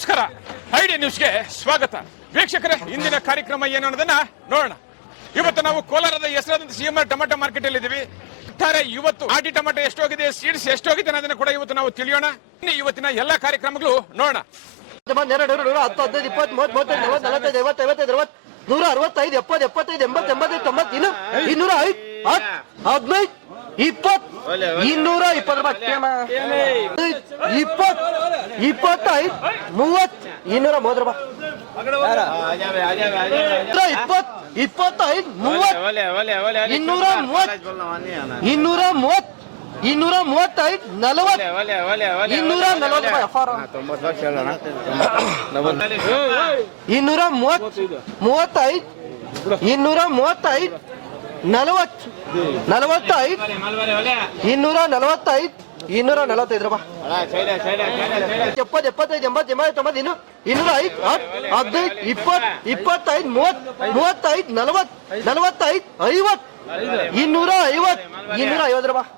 ನಮಸ್ಕಾರ. ಐಡಿ ನ್ಯೂಸ್ಗೆ ಸ್ವಾಗತ. ವೀಕ್ಷಕರೇ, ಇಂದಿನ ಕಾರ್ಯಕ್ರಮ ಏನು ಅನ್ನೋದನ್ನ ನೋಡೋಣ. ಇವತ್ತು ನಾವು ಕೋಲಾರದ ಹೆಸರಾದಂತ C M R tomato market ಅಲ್ಲಿ ಇದೀವಿ ಒಟ್ಟಾರೆ ಇವತ್ತು ಆಟಿ ಟೊಮೆಟೊ ಎಷ್ಟೋಗಿದೆ, ಸೀಡ್ಸ್ ಎಷ್ಟೋಗಿದೆ ಅನ್ನೋದನ್ನ ಕೂಡ ಇವತ್ತು ನಾವು ತಿಳಿಯೋಣ. ಇನ್ನು ಇವತ್ತಿನ ಎಲ್ಲಾ ಕಾರ್ಯಕ್ರಮಗಳು ನೋಡೋಣ. ಹತ್ತು, ಹದಿನೈದು, ಇಪ್ಪತ್ತು, ಮೂವತ್ತು, ಮೂವತ್ತೈದು, ನಲವತ್ತು, ನಲವತ್ತೈದು, ಐವತ್ತು, ಐವತ್ತೈದು, ಅರವತ್ತು, ನೂರ ಅರವತ್ತೈದು, ಎಪ್ಪತ್ತು, ಎಪ್ಪತ್ತೈದು, ಎಂಬತ್ತು, ಎಂಬತ್ತೈದು, ತೊಂಬತ್ತು, ಇನ್ನು ಇನ್ನೂರ ಐದು ಹದಿನೈದು, ಇಪ್ಪತ್ತು, ಇನ್ನೂರ ಇಪ್ಪತ್ತು ಇಪ್ಪತ್ತು ಇಪ್ಪತ್ತೈದು, ಮೂವತ್ತು, ಇನ್ನೂರ ಮೂವತ್ತು ರೂಪಾಯಿ. ಇಪ್ಪತ್ತು, ಇಪ್ಪತ್ತೈದು, ಮೂವತ್ತು, ಇನ್ನೂರ ಮೂವತ್ತು ಇನ್ನೂರ ಮೂವತ್ತು, ಇನ್ನೂರ ಮೂವತ್ತೈದು, ನಲವತ್ತು, ಇನ್ನೂರ ನಲವತ್ತು ಇನ್ನೂರ ಮೂವತ್ತು, ಮೂವತ್ತೈದು, ಇನ್ನೂರ ಮೂವತ್ತೈದು, ನಲವತ್ತು, ನಲವತ್ತೈದು, ಇನ್ನೂರ ನಲವತ್ತೈದು ಇನ್ನೂರ ನಲವತ್ತೈದು ರೂಪಾಯಿ ಎಪ್ಪತ್ತು ಎಪ್ಪತ್ತೈದು, ಎಂಬತ್ತು ಎಂಬತ್ತು ತೊಂಬತ್ತು, ಇನ್ನು ಇನ್ನೂರ ಐದು ಹದಿನೈದು ಇಪ್ಪತ್ತು ಇಪ್ಪತ್ತೈದು ಮೂವತ್ತು ಮೂವತ್ತೈದು, ನಲವತ್ತು, ನಲವತ್ತೈದು, ಐವತ್ತು, ಇನ್ನೂರ ಐವತ್ತು ಇನ್ನೂರ ಐವತ್ತು ರೂಪಾಯಿ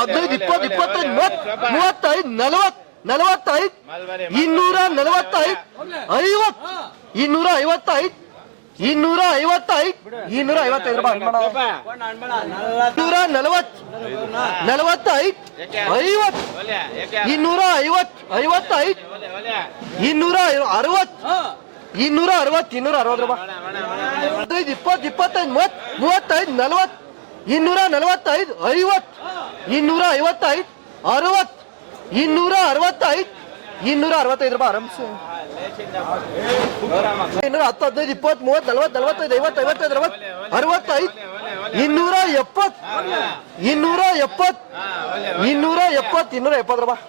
ಹದಿನೈದು, ಇಪ್ಪತ್ತು, ಇಪ್ಪತ್ತೈದು, ಮೂವತ್ತು, ಮೂವತ್ತೈದು, ನಲವತ್ತು, ನಲವತ್ತೈದು, ಇನ್ನೂರ ನಲವತ್ತೈದು, ಐವತ್ತು, ಇನ್ನೂರ ಐವತ್ತೈದು ಇನ್ನೂರ ಐವತ್ತೈದು ಇನ್ನೂರ ಐವತ್ತೈದು ನಲವತ್ತು. ನಲವತ್ತೈದು. ಐವತ್ ಇನ್ನೂರ ಐವತ್ ಐವತ್ತೈದು. ಇನ್ನೂರ ಅರವತ್ ಇನ್ನೂರ ಅರವತ್ ಇನ್ನೂರ ಅರವತ್ತು ರೂಪಾಯಿ. ಇಪ್ಪತ್ತು ಇಪ್ಪತ್ತೈದು ಮೂವತ್ ಮೂವತ್ತೈದು ನಲವತ್ ಇನ್ನೂರ ನಲವತ್ತೈದು ಐವತ್ತು. ಇನ್ನೂರ ಐವತ್ತೈದು ಅರವತ್ತು. ಇನ್ನೂರ ಅರವತ್ತೈದು ಇನ್ನೂರ ಅರವತ್ತೈದು ರೂಪಾಯಿ ಆರಾಮ್ಸೆ. ಇನ್ನೂರ ಹತ್ತು ಹದಿನೈದು ಇಪ್ಪತ್ತು ಮೂವತ್ತು ನಲವತ್ತು ನಲವತ್ತೈದು ಐವತ್ತು ಐವತ್ತೈದು ಅರವತ್ತು ಅರವತ್ತೈದು ಇನ್ನೂರ ಎಪ್ಪತ್ತು ಇನ್ನೂರ ಎಪ್ಪತ್ತು ಇನ್ನೂರ ಎಪ್ಪತ್ತು ಇನ್ನೂರ ಎಪ್ಪತ್ತು ರೂಪಾಯಿ.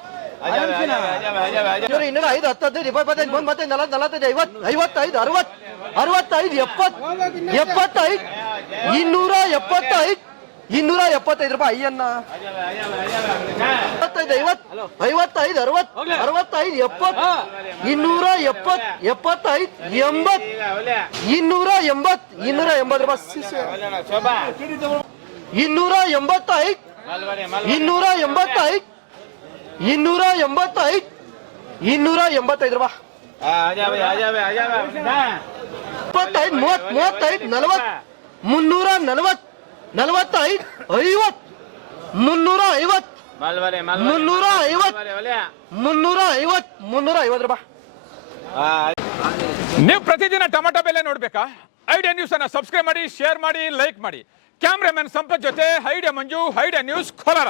ಇನ್ನೂರ ಐದು ಹತ್ತು ಹದಿನೈದು ಇಪ್ಪತ್ತು ಇಪ್ಪತ್ತೈದು, ಮೂವತ್ತು ಮತ್ತೆ ನಲವತ್ತು, ನಲವತ್ತೈದು, ಐವತ್ತು, ಐವತ್ತೈದು, ಅರವತ್ತು, ಅರವತ್ತೈದು, ಎಪ್ಪತ್ತು, ಎಪ್ಪತ್ತೈದು ಇನ್ನೂರ ಎಪ್ಪತ್ತೈದು ಇನ್ನೂರ ಎಪ್ಪತ್ತೈದು ರೂಪಾಯಿ ಅಯ್ಯನ್ನ ಎಪ್ಪತ್ತೈದು ಐವತ್ತು ಐವತ್ತೈದು ಅರವತ್ತು ಅರವತ್ತೈದು ಎಪ್ಪತ್ತು ಇನ್ನೂರ ಎಪ್ಪತ್ತು ಎಪ್ಪತ್ತೈದು ಎಂಬತ್ತು ಇನ್ನೂರ ಎಂಬತ್ತು ಇನ್ನೂರ ಎಂಬತ್ತು ರೂಪಾಯಿ. ಇನ್ನೂರ ಎಂಬತ್ತೈದು ಇನ್ನೂರ ಎಂಬತ್ತೈದು ಇನ್ನೂರ ಎಂಬತ್ತೈದು ಇನ್ನೂರ ಎಂಬತ್ತೈದು ರೂಪಾಯಿ ಇಪ್ಪತ್ತೈದು ಮೂವತ್ ಮೂವತ್ತೈದು ನಲವತ್ತು ಮುನ್ನೂರ ನಲವತ್ತು ನಲವತ್ತೈದು ಐವತ್ತು ಮುನ್ನೂರ ಐವತ್ತು ಮುನ್ನೂರ ಐವತ್ತು ಮುನ್ನೂರ ಐವತ್ತು ಮುನ್ನೂರ ಐವತ್ತು ರೂಪಾಯಿ. ನೀವು ಪ್ರತಿದಿನ ಟೊಮೆಟೊ ಬೆಲೆ ನೋಡ್ಬೇಕಾ? ಐಡಿಯಾ ನ್ಯೂಸ್ ಅನ್ನ ಸಬ್ಸ್ಕ್ರೈಬ್ ಮಾಡಿ ಶೇರ್ ಮಾಡಿ ಲೈಕ್ ಮಾಡಿ. ಕ್ಯಾಮ್ರಾಮನ್ ಸಂಪತ್ ಜೊತೆ Idea Manju Idea News Kolar.